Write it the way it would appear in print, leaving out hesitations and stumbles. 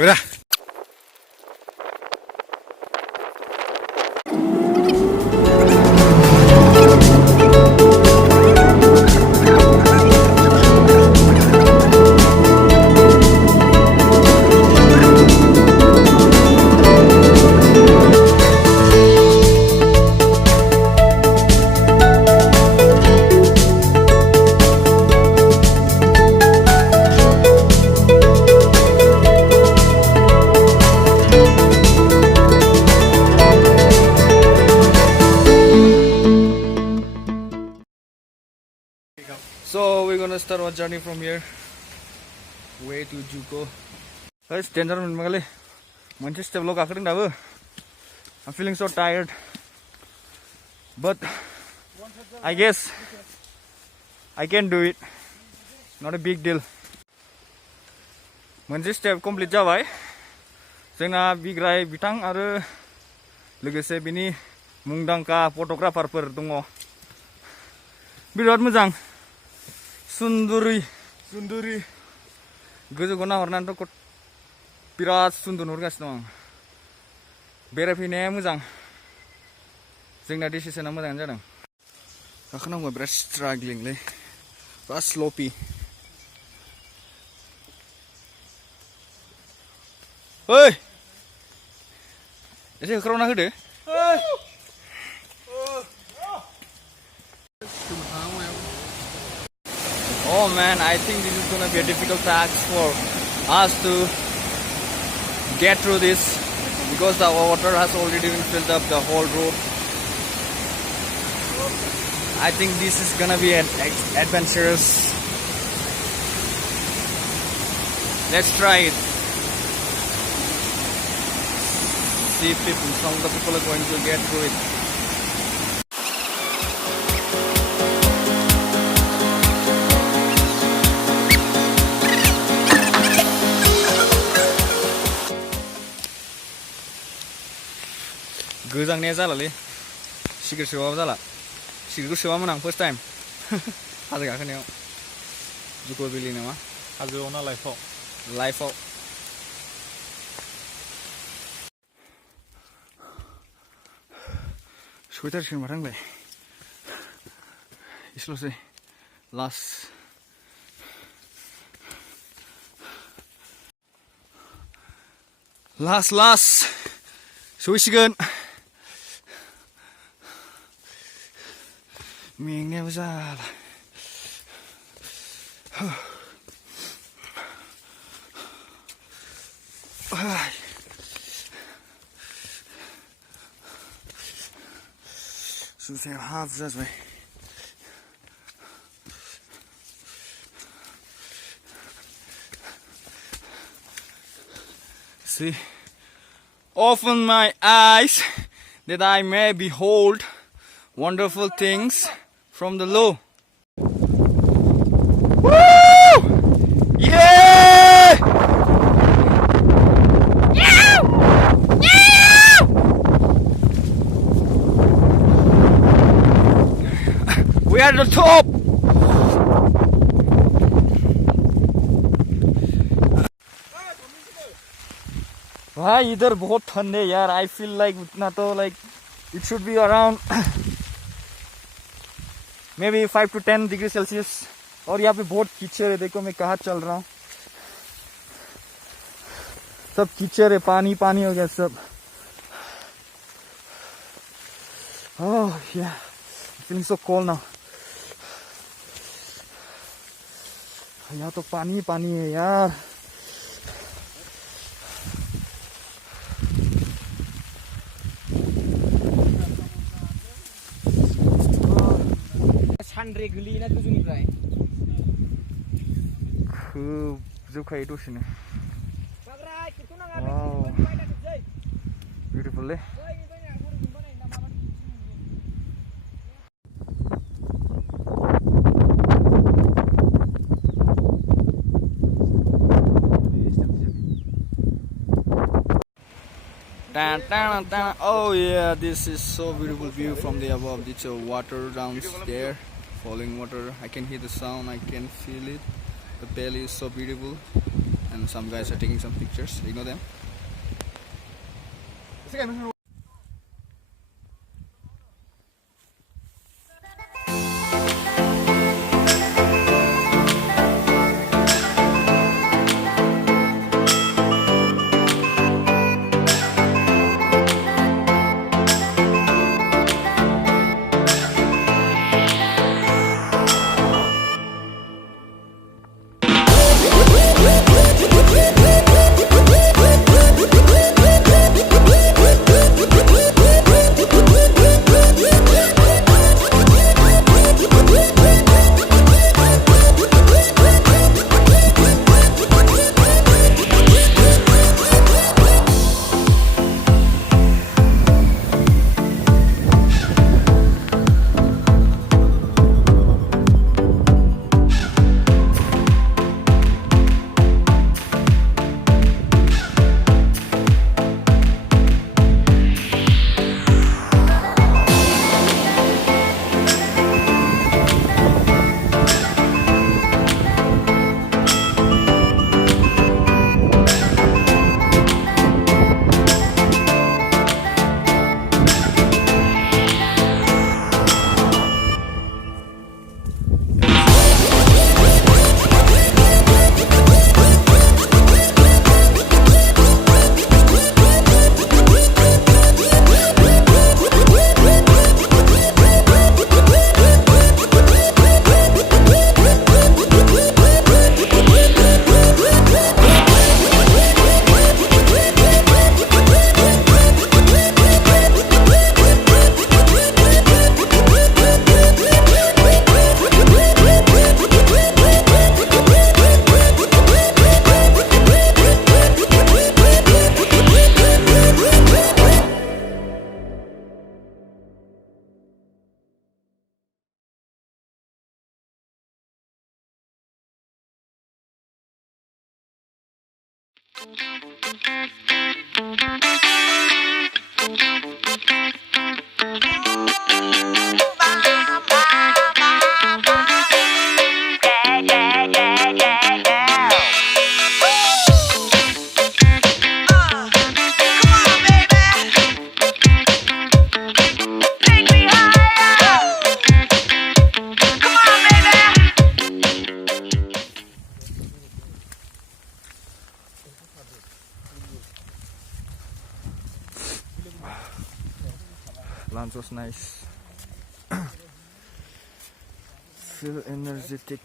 Sabira. So we're gonna start our journey from here, way to Dzukou. Guys, danger Magali. Manchester step log akading dabu. I'm feeling so tired, but I guess I can do it. Not a big deal. Manchester step complete जाबाय. जोंना बिग्राय बिथां आरो लोगोसे बिनि मुंदांखा फट'ग्राफारफोर दङ. बिराद मोजां. Sunduri गोजौखौ नाहरनानैथ' बिराद सुन्दर नुहुरगासिनो दं. बेरायफैनाया मोजां. जोंना डिसिसना मोजाङानो जादों. गाखोनांगौआ बिराद स्ट्रागलिंलै, बिराद स्लपि. ओइ एसे होख्रावना होदो. Oh man, I think this is gonna be a difficult task for us to get through this because the water has already been filled up the whole road. I think this is gonna be an adventurous. Let's try it. See if some of the people are going to get through it. गोजांनाया जालालै cigarette सोबाबो जाला सिगारेटखौ सोबामोन आं first time हाजो गाखोनायाव जुक' भेलि नामा हाजोआव ना लाइफआव सहैथारसिगोन माथो आंलाय एसेल'सै लास्ट सहैसिगोन मेंनायाबो जाला जुथाया हाब्रु जाजोब्बाय See, open my eyes that I may behold wonderful things from the low. Woo! Yeah! We are at the top. भाई इधर बहुत ठंड है यार. I feel like उतना तो like it should be around maybe 5 to 10 degree Celsius. और यहाँ पे बहुत कीचड़ है. देखो मैं कहाँ चल रहा हूँ. सब कीचड़ है. पानी हो गया सब. Oh yeah, I'm feeling so cold now. यहाँ तो पानी है यार. सानद्रे गोलैयोना गोजौनिफ्राय खोबजोबखायो दसेनो. बिउटिफुल लै. Oh yeah, this is so beautiful view from the above. It's a water down there, falling water. I can hear the sound, I can feel it. The valley is so beautiful. and some guys are taking some pictures. Ignore them. Lunch was nice. Feel energetic.